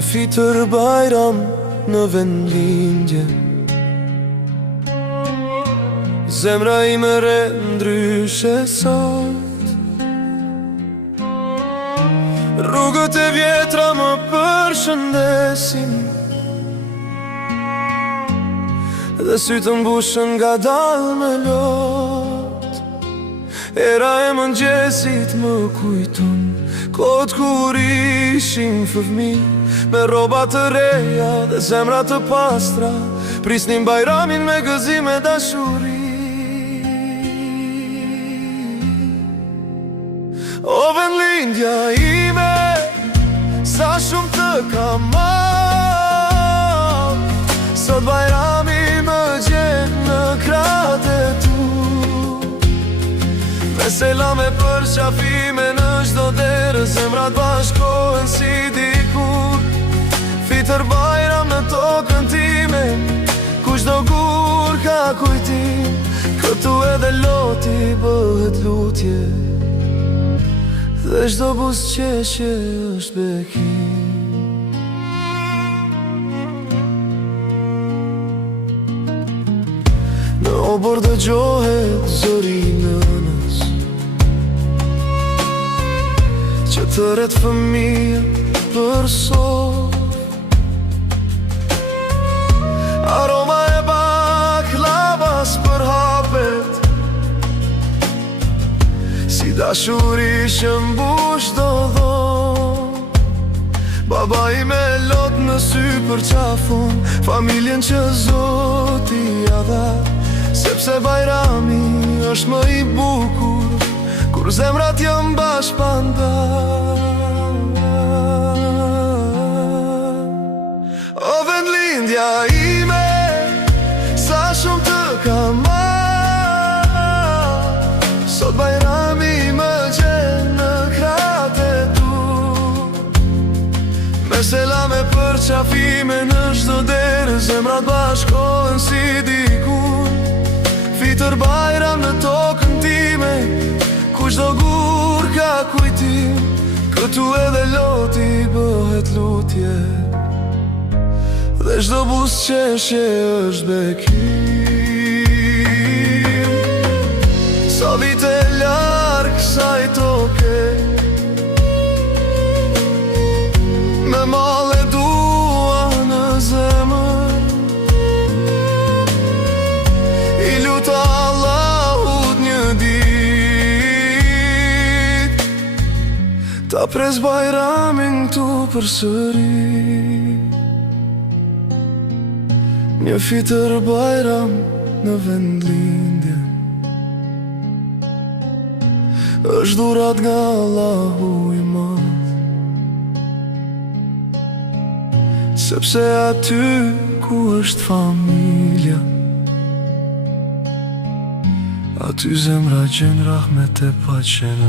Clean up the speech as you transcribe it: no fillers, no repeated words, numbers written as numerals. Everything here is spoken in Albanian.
Një fitër bajram në vendlindje, zemra ime re ndryshe sot. Rrugët e vjetra më përshëndesin dhe sytë mbushën nga dalë me lot. Era e mëngjesit më kujton kohët kur ishim fëmij, me roba të reja dhe zemra të pastra, prisnim bajramin me gëzim e dashuri. O vendlindja ime, sa shumë të kam marrë, sot bajrami më gjen në kratë e tu. Me selame për qafime në çdo derë, zemrat bashkohen si dikur. Fitër bajram në tokën time, ku çdo gur ka kujtim. Këtu edhe loti bëhet lutje, dhe çdo buzëqeshje është bekim. Në obër dëgjohet zëri i nënës, që të rret fëmijë për sot. Aroma e baklavas për hapet, si dashuri që mbush do dhon. Baba i me lot në sy për qafon, familjen që Zoti ja dha, sepse bajrami është më i bukur kur zemrat janë bashkëpandan. O vendlindja ime, sa shumë të kam marrë, sot bajrami më gjen në kratë e tu. Me selame për qafime në çdo derë, zemrat bashkohen si dikur. Fitër bajram në tokën time, ku çdo gur ka kujtim. Këtu edhe loti bëhet lutje, dhe çdo buzëqeshje është bekim. Sa vite larg kësaj toke, me male dua në zemër, i luta Allahut një dit ta pres bajramin tu përsëri. Një fitër bajram në vendlindje, është dhurat nga Allahu i madh, sepse aty ku është familja, aty zemra gjen rahmet e paqen.